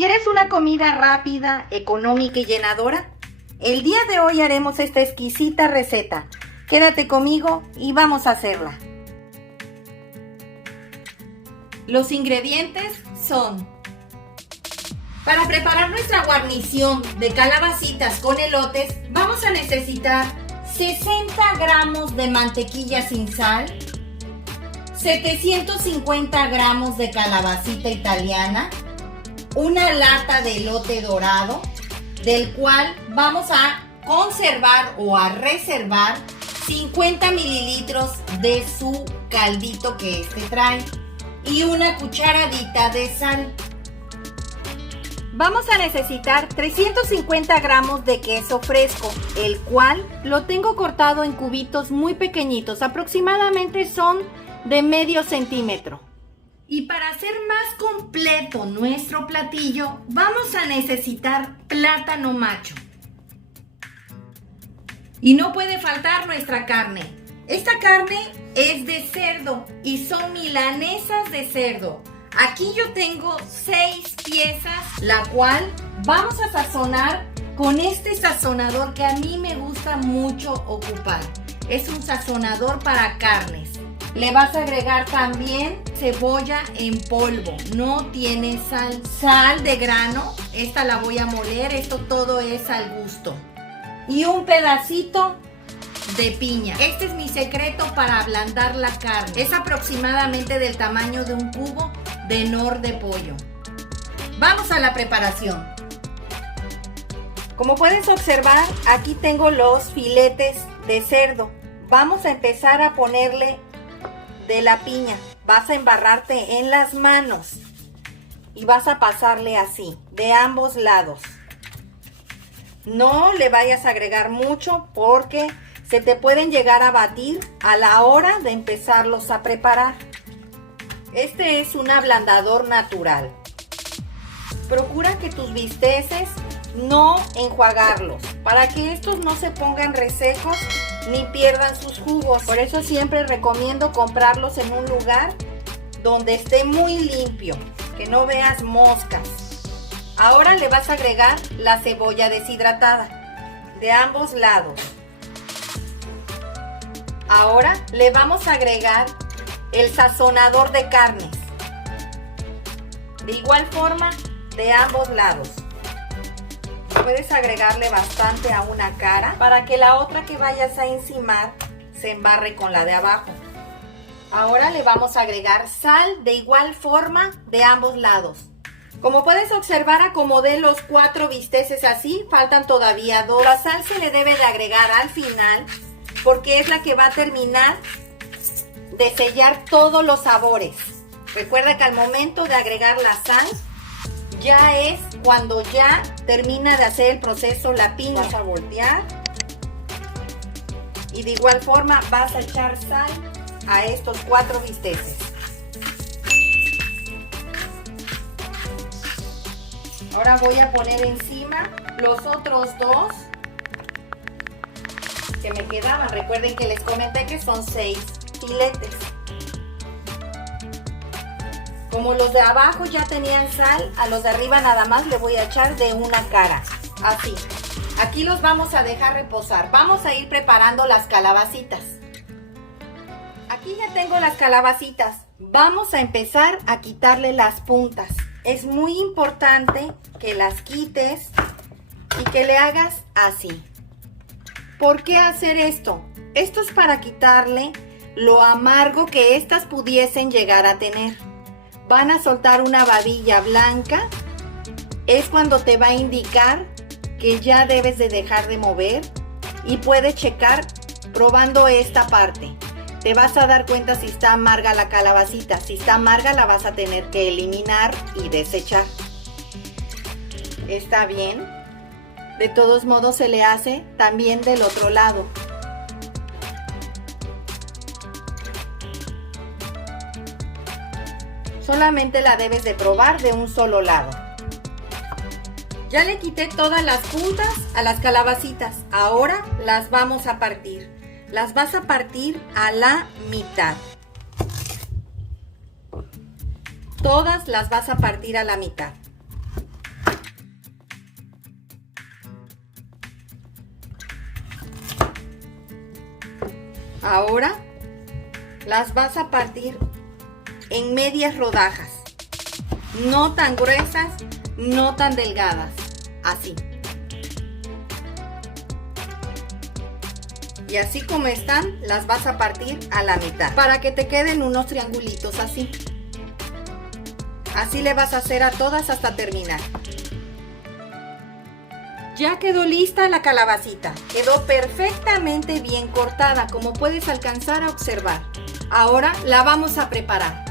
¿Quieres una comida rápida, económica y llenadora? El día de hoy haremos esta exquisita receta. Quédate conmigo y vamos a hacerla. Los ingredientes son: para preparar nuestra guarnición de calabacitas con elotes, vamos a necesitar 60 gramos de mantequilla sin sal, 750 gramos de calabacita italiana, una lata de elote dorado, del cual vamos a conservar o a reservar 50 mililitros de su caldito que este trae y una cucharadita de sal. Vamos a necesitar 350 gramos de queso fresco, el cual lo tengo cortado en cubitos muy pequeñitos, aproximadamente son de medio centímetro. Y para hacer más completo nuestro platillo, vamos a necesitar plátano macho. Y no puede faltar nuestra carne. Esta carne es de cerdo y son milanesas de cerdo. Aquí yo tengo 6 piezas, la cual vamos a sazonar con este sazonador que a mí me gusta mucho ocupar. Es un sazonador para carnes. Le vas a agregar también cebolla en polvo, no tiene sal. Sal de grano, esta la voy a moler, esto todo es al gusto. Y un pedacito de piña. Este es mi secreto para ablandar la carne. Es aproximadamente del tamaño de un cubo de nor de pollo. Vamos a la preparación. Como puedes observar, aquí tengo los filetes de cerdo. Vamos a empezar a ponerle de la piña. Vas a embarrarte en las manos y vas a pasarle así, de ambos lados. No le vayas a agregar mucho porque se te pueden llegar a batir a la hora de empezarlos a preparar. Este es un ablandador natural. Procura que tus bisteces no enjuagarlos para que estos no se pongan resecos ni pierdan sus jugos. Por eso siempre recomiendo comprarlos en un lugar donde esté muy limpio, que no veas moscas. Ahora le vas a agregar la cebolla deshidratada de ambos lados. Ahora le vamos a agregar el sazonador de carnes. De igual forma, de ambos lados. Puedes agregarle bastante a una cara para que la otra que vayas a encimar se embarre con la de abajo. Ahora le vamos a agregar sal de igual forma de ambos lados. Como puedes observar, acomodé los 4 bisteces así, faltan todavía 2. La sal se le debe de agregar al final porque es la que va a terminar de sellar todos los sabores. Recuerda que al momento de agregar la sal, ya es cuando ya termina de hacer el proceso la piña. Vas a voltear y de igual forma vas a echar sal a estos 4 bisteces. Ahora voy a poner encima los otros 2 que me quedaban. Recuerden que les comenté que son 6 filetes. Como los de abajo ya tenían sal, a los de arriba nada más le voy a echar de una cara, así. Aquí los vamos a dejar reposar. Vamos a ir preparando las calabacitas. Aquí ya tengo las calabacitas. Vamos a empezar a quitarle las puntas. Es muy importante que las quites y que le hagas así. ¿Por qué hacer esto? Esto es para quitarle lo amargo que estas pudiesen llegar a tener. Van a soltar una babilla blanca. Es cuando te va a indicar que ya debes de dejar de mover y puedes checar probando esta parte. Te vas a dar cuenta si está amarga la calabacita. Si está amarga la vas a tener que eliminar y desechar. ¿Está bien? De todos modos se le hace también del otro lado. Solamente la debes de probar de un solo lado. Ya le quité todas las puntas a las calabacitas. Ahora las vamos a partir. Las vas a partir a la mitad. Todas las vas a partir a la mitad. Ahora las vas a partir en medias rodajas, no tan gruesas, no tan delgadas, así. Y así como están, las vas a partir a la mitad para que te queden unos triangulitos así. Así le vas a hacer a todas hasta terminar. Ya quedó lista la calabacita. Quedó perfectamente bien cortada, como puedes alcanzar a observar. Ahora la vamos a preparar.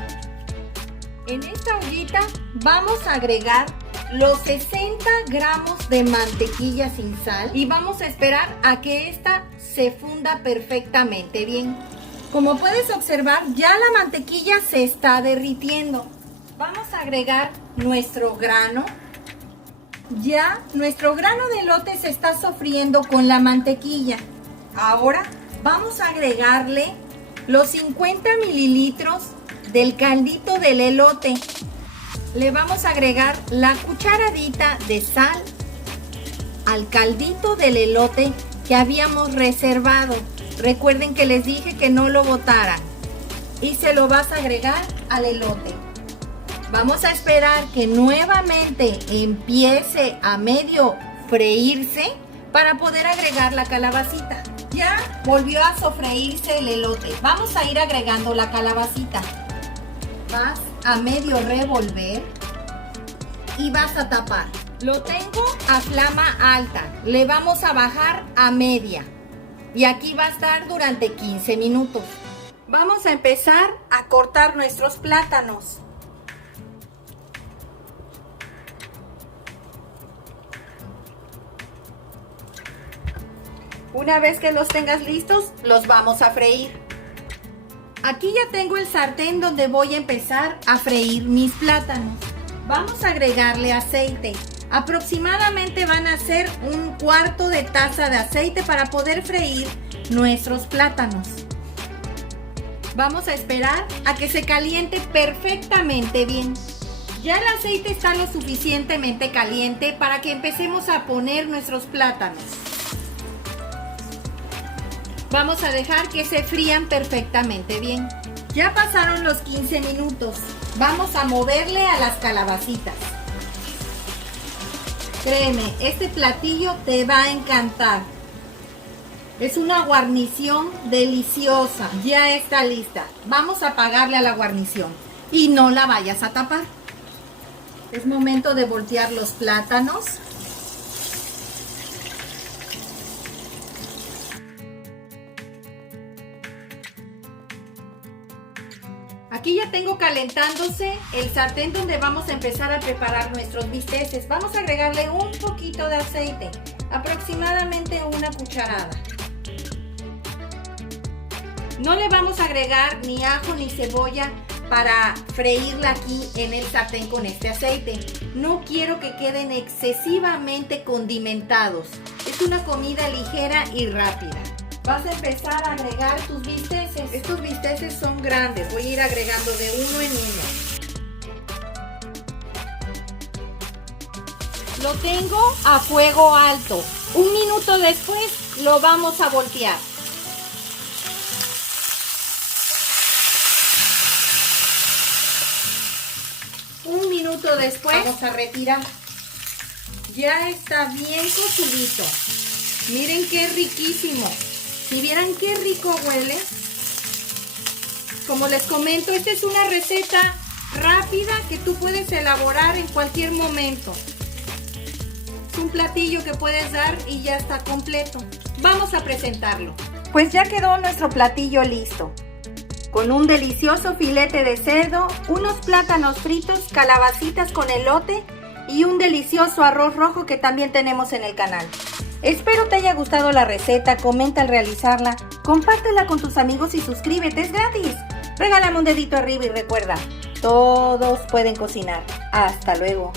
En esta ollita vamos a agregar los 60 gramos de mantequilla sin sal y vamos a esperar a que esta se funda perfectamente bien. Como puedes observar, ya la mantequilla se está derritiendo. Vamos a agregar nuestro grano. Ya nuestro grano de elote se está sofriendo con la mantequilla. Ahora vamos a agregarle los 50 mililitros del caldito del elote. Le vamos a agregar la cucharadita de sal al caldito del elote que habíamos reservado. Recuerden que les dije que no lo botaran. Y se lo vas a agregar al elote. Vamos a esperar que nuevamente empiece a medio freírse para poder agregar la calabacita. Ya volvió a sofreírse el elote. Vamos a ir agregando la calabacita. Vas a medio revolver y vas a tapar. Lo tengo a flama alta. Le vamos a bajar a media. Y aquí va a estar durante 15 minutos. Vamos a empezar a cortar nuestros plátanos. Una vez que los tengas listos, los vamos a freír. Aquí ya tengo el sartén donde voy a empezar a freír mis plátanos. Vamos a agregarle aceite. Aproximadamente van a ser un cuarto de taza de aceite para poder freír nuestros plátanos. Vamos a esperar a que se caliente perfectamente bien. Ya el aceite está lo suficientemente caliente para que empecemos a poner nuestros plátanos. Vamos a dejar que se frían perfectamente bien. Ya pasaron los 15 minutos. Vamos a moverle a las calabacitas. Créeme, este platillo te va a encantar. Es una guarnición deliciosa. Ya está lista. Vamos a apagarle a la guarnición. Y no la vayas a tapar. Es momento de voltear los plátanos. Aquí ya tengo calentándose el sartén donde vamos a empezar a preparar nuestros bisteces. Vamos a agregarle un poquito de aceite, aproximadamente una cucharada. No le vamos a agregar ni ajo ni cebolla para freírla aquí en el sartén con este aceite. No quiero que queden excesivamente condimentados. Es una comida ligera y rápida. Vas a empezar a agregar tus bisteces. Estos bisteces son grandes. Voy a ir agregando de uno en uno. Lo tengo a fuego alto. Un minuto después lo vamos a voltear. Un minuto después vamos a retirar. Ya está bien cocidito. Miren qué riquísimo. Si vieran qué rico huele. Como les comento, esta es una receta rápida que tú puedes elaborar en cualquier momento. Es un platillo que puedes dar y ya está completo. Vamos a presentarlo. Pues ya quedó nuestro platillo listo. Con un delicioso filete de cerdo, unos plátanos fritos, calabacitas con elote y un delicioso arroz rojo que también tenemos en el canal. Espero te haya gustado la receta, comenta al realizarla, compártela con tus amigos y suscríbete, es gratis. Regálame un dedito arriba y recuerda, todos pueden cocinar. Hasta luego.